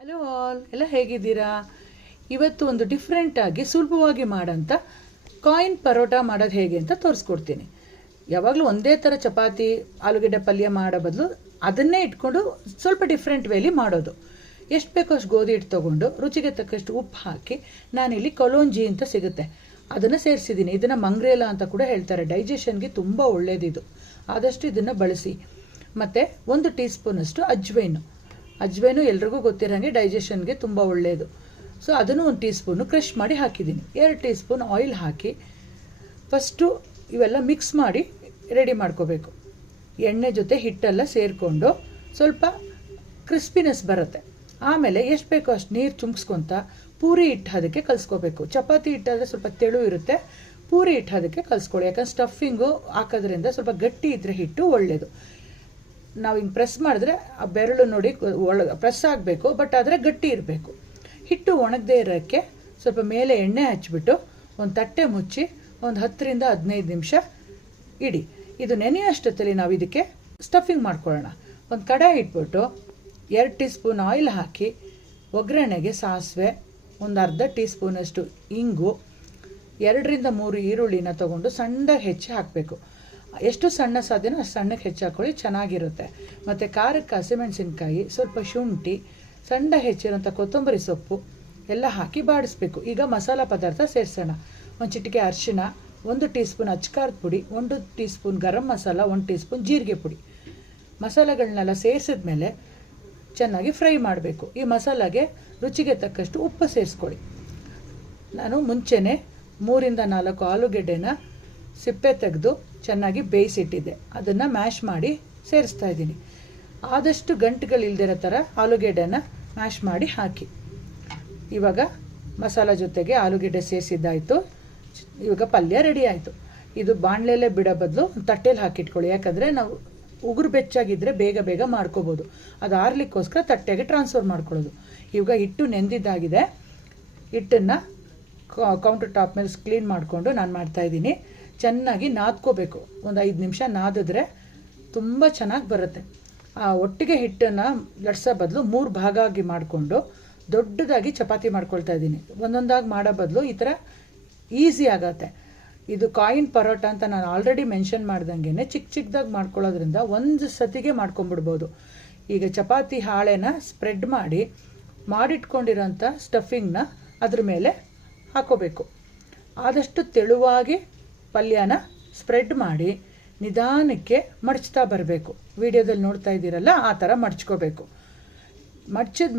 Hello all, ಎಲ್ಲ ಹೇಗಿದ್ದೀರಾ? ಇವತ್ತು ಒಂದು ಡಿಫ್ರೆಂಟಾಗಿ ಸುಲಭವಾಗಿ ಮಾಡೋಂಥ ಕಾಯಿನ್ ಪರೋಟ ಮಾಡೋದು ಹೇಗೆ ಅಂತ ತೋರಿಸ್ಕೊಡ್ತೀನಿ. ಯಾವಾಗಲೂ ಒಂದೇ ಥರ ಚಪಾತಿ ಆಲೂಗಡ್ಡೆ ಪಲ್ಯ ಮಾಡೋ ಬದಲು ಅದನ್ನೇ ಇಟ್ಕೊಂಡು ಸ್ವಲ್ಪ ಡಿಫ್ರೆಂಟ್ ವೇಲಿ ಮಾಡೋದು. ಎಷ್ಟು ಬೇಕೋ ಅಷ್ಟು ಗೋಧಿ ಹಿಟ್ಟು ತೊಗೊಂಡು ರುಚಿಗೆ ತಕ್ಕಷ್ಟು ಉಪ್ಪು ಹಾಕಿ, ನಾನಿಲ್ಲಿ ಕಲೋಂಜಿ ಅಂತ ಸಿಗುತ್ತೆ ಅದನ್ನು ಸೇರಿಸಿದ್ದೀನಿ. ಇದನ್ನು ಮಂಗ್ರೇಲ ಅಂತ ಕೂಡ ಹೇಳ್ತಾರೆ. ಡೈಜೆಷನ್ಗೆ ತುಂಬ ಒಳ್ಳೆಯದಿದು, ಆದಷ್ಟು ಇದನ್ನು ಬಳಸಿ. ಮತ್ತು 1 ಟೀ ಸ್ಪೂನಷ್ಟು ಅಜ್ವೈನು ಎಲ್ರಿಗೂ ಗೊತ್ತಿರೋಂಗೆ ಡೈಜೆಷನ್ಗೆ ತುಂಬ ಒಳ್ಳೆಯದು. ಸೊ ಅದನ್ನು 1 ಟೀ ಸ್ಪೂನು ಕ್ರಷ್ ಮಾಡಿ ಹಾಕಿದ್ದೀನಿ. 2 ಟೀ ಸ್ಪೂನ್ ಆಯಿಲ್ ಹಾಕಿ ಫಸ್ಟು ಇವೆಲ್ಲ ಮಿಕ್ಸ್ ಮಾಡಿ ರೆಡಿ ಮಾಡ್ಕೋಬೇಕು. ಎಣ್ಣೆ ಜೊತೆ ಹಿಟ್ಟೆಲ್ಲ ಸೇರಿಕೊಂಡು ಸ್ವಲ್ಪ ಕ್ರಿಸ್ಪಿನೆಸ್ ಬರುತ್ತೆ. ಆಮೇಲೆ ಎಷ್ಟು ಬೇಕೋ ಅಷ್ಟು ನೀರು ಚುಮ್ಸ್ಕೊತ ಪೂರಿ ಹಿಟ್ಟು ಅದಕ್ಕೆ ಕಲಿಸ್ಕೋಬೇಕು. ಚಪಾತಿ ಹಿಟ್ಟಾದರೆ ಸ್ವಲ್ಪ ತೆಳು ಇರುತ್ತೆ, ಪೂರಿ ಹಿಟ್ಟು ಅದಕ್ಕೆ ಕಲಿಸ್ಕೊಳ್ಳಿ. ಯಾಕಂದ್ರೆ ಸ್ಟಫಿಂಗು ಹಾಕೋದ್ರಿಂದ ಸ್ವಲ್ಪ ಗಟ್ಟಿ ಇದ್ದರೆ ಹಿಟ್ಟು ಒಳ್ಳೆಯದು. ನಾವು ಹಿಂಗೆ ಪ್ರೆಸ್ ಮಾಡಿದ್ರೆ ಆ ಬೆರಳು ನೋಡಿ ಪ್ರೆಸ್ ಆಗಬೇಕು, ಬಟ್ ಆದರೆ ಗಟ್ಟಿ ಇರಬೇಕು. ಹಿಟ್ಟು ಒಣಗದೇ ಇರೋಕ್ಕೆ ಸ್ವಲ್ಪ ಮೇಲೆ ಎಣ್ಣೆ ಹಚ್ಬಿಟ್ಟು ಒಂದು ತಟ್ಟೆ ಮುಚ್ಚಿ ಒಂದು 10 ರಿಂದ 15 ನಿಮಿಷ ಇಡಿ. ಇದು ನೆನೆಯೋಷ್ಟೊತ್ತಲ್ಲಿ ನಾವು ಇದಕ್ಕೆ ಸ್ಟಫಿಂಗ್ ಮಾಡ್ಕೊಳ್ಳೋಣ. ಒಂದು ಕಡಾಯಿ ಇಟ್ಬಿಟ್ಟು 2 ಟೀ ಸ್ಪೂನ್ ಆಯಿಲ್ ಹಾಕಿ ಒಗ್ಗರಣೆಗೆ ಸಾಸಿವೆ, ಒಂದು ಅರ್ಧ ಟೀ ಸ್ಪೂನಷ್ಟು ಇಂಗು, 2 ರಿಂದ 3 ಈರುಳ್ಳಿನ ತೊಗೊಂಡು ಸಣ್ಣದಾಗಿ ಹೆಚ್ಚಿ ಹಾಕಬೇಕು. ಎಷ್ಟು ಸಣ್ಣ ಸಾಧ್ಯನೋ ಅಷ್ಟು ಸಣ್ಣಕ್ಕೆ ಹೆಚ್ಚು ಹಾಕ್ಕೊಳ್ಳಿ, ಚೆನ್ನಾಗಿರುತ್ತೆ. ಮತ್ತು ಖಾರಕ್ಕೆ ಹಸಿಮೆಣಸಿನ್ಕಾಯಿ, ಸ್ವಲ್ಪ ಶುಂಠಿ, ಸಣ್ಣ ಹೆಚ್ಚಿರೋಂಥ ಕೊತ್ತಂಬರಿ ಸೊಪ್ಪು ಎಲ್ಲ ಹಾಕಿ ಬಾಡಿಸ್ಬೇಕು. ಈಗ ಮಸಾಲ ಪದಾರ್ಥ ಸೇರಿಸೋಣ. ಒಂದು ಚಿಟಿಕೆ ಅರಿಶಿನ, 1 ಟೀ ಸ್ಪೂನ್ ಅಚ್ಕಾರದ ಪುಡಿ, 1 tea spoon garam masala, 1 tea spoon ಜೀರಿಗೆ ಪುಡಿ. ಮಸಾಲೆಗಳನ್ನೆಲ್ಲ ಸೇರಿಸಿದ ಮೇಲೆ ಚೆನ್ನಾಗಿ ಫ್ರೈ ಮಾಡಬೇಕು. ಈ ಮಸಾಲಾಗೆ ರುಚಿಗೆ ತಕ್ಕಷ್ಟು ಉಪ್ಪು ಸೇರಿಸ್ಕೊಳ್ಳಿ. ನಾನು ಮುಂಚೆನೇ 3 ರಿಂದ 4 ಆಲೂಗೆಡ್ಡೆನ ಸಿಪ್ಪೆ ತೆಗೆದು ಚೆನ್ನಾಗಿ ಬೇಯಿಸಿಟ್ಟಿದ್ದೆ, ಅದನ್ನು ಮ್ಯಾಶ್ ಮಾಡಿ ಸೇರಿಸ್ತಾ ಇದ್ದೀನಿ. ಆದಷ್ಟು ಗಂಟುಗಳಿಲ್ದಿರೋ ಥರ ಆಲೂಗೆಡ್ಡೆನ ಮ್ಯಾಶ್ ಮಾಡಿ ಹಾಕಿ. ಇವಾಗ ಮಸಾಲ ಜೊತೆಗೆ ಆಲೂಗೆಡ್ಡೆ ಸೇರಿಸಿದ್ದಾಯಿತು. ಇವಾಗ ಪಲ್ಯ ರೆಡಿ ಆಯಿತು. ಇದು ಬಾಣಲೆಯಲ್ಲೇ ಬಿಡೋ ಬದಲು ತಟ್ಟೆಯಲ್ಲಿ ಹಾಕಿಟ್ಕೊಳ್ಳಿ. ಯಾಕಂದರೆ ನಾವು ಉಗುರು ಬೆಚ್ಚಾಗಿದ್ದರೆ ಬೇಗ ಮಾಡ್ಕೋಬೋದು. ಅದು ಆರ್ಲಿಕ್ಕೋಸ್ಕರ ತಟ್ಟೆಗೆ ಟ್ರಾನ್ಸ್ಫರ್ ಮಾಡ್ಕೊಳ್ಳೋದು. ಇವಾಗ ಹಿಟ್ಟು ನೆಂದಿದ್ದಾಗಿದೆ. ಹಿಟ್ಟನ್ನು ಕೌಂಟರ್ ಟಾಪ್ ಮೇಲೆ ಕ್ಲೀನ್ ಮಾಡಿಕೊಂಡು ನಾನು ಮಾಡ್ತಾಯಿದ್ದೀನಿ. ಚೆನ್ನಾಗಿ ನಾದ್ಕೋಬೇಕು. ಒಂದು 5 ನಿಮಿಷ ನಾದಿದ್ರೆ ತುಂಬ ಚೆನ್ನಾಗಿ ಬರುತ್ತೆ. ಒಟ್ಟಿಗೆ ಹಿಟ್ಟನ್ನು ಲಟ್ಸೋ ಬದಲು 3 ಭಾಗ ಆಗಿ ಮಾಡಿಕೊಂಡು ದೊಡ್ಡದಾಗಿ ಚಪಾತಿ ಮಾಡ್ಕೊಳ್ತಾ ಇದ್ದೀನಿ. ಒಂದೊಂದಾಗಿ ಮಾಡೋ ಬದಲು ಈ ಥರ ಈಸಿ ಆಗತ್ತೆ. ಇದು ಕಾಯಿನ್ ಪರೋಟ ಅಂತ ನಾನು ಆಲ್ರೆಡಿ ಮೆನ್ಷನ್ ಮಾಡ್ದಂಗೆ ಚಿಕ್ಕದಾಗಿ ಮಾಡ್ಕೊಳ್ಳೋದ್ರಿಂದ ಒಂದು ಸತಿಗೆ ಮಾಡ್ಕೊಂಬಿಡ್ಬೋದು. ಈಗ ಚಪಾತಿ ಹಾಳೆನ ಸ್ಪ್ರೆಡ್ ಮಾಡಿ ಮಾಡಿಟ್ಕೊಂಡಿರೋಂಥ ಸ್ಟಫಿಂಗ್ನ ಅದ್ರ ಮೇಲೆ ಹಾಕೋಬೇಕು. ಆದಷ್ಟು ತೆಳುವಾಗಿ ಪಲ್ಯನ ಸ್ಪ್ರೆಡ್ ಮಾಡಿ ನಿಧಾನಕ್ಕೆ ಮಡಚ್ತಾ ಬರಬೇಕು. ವಿಡಿಯೋದಲ್ಲಿ ನೋಡ್ತಾ ಇದ್ದೀರಲ್ಲ, ಆ ಥರ ಮಡ್ಚ್ಕೋಬೇಕು. ಮಡ್ಚಿದ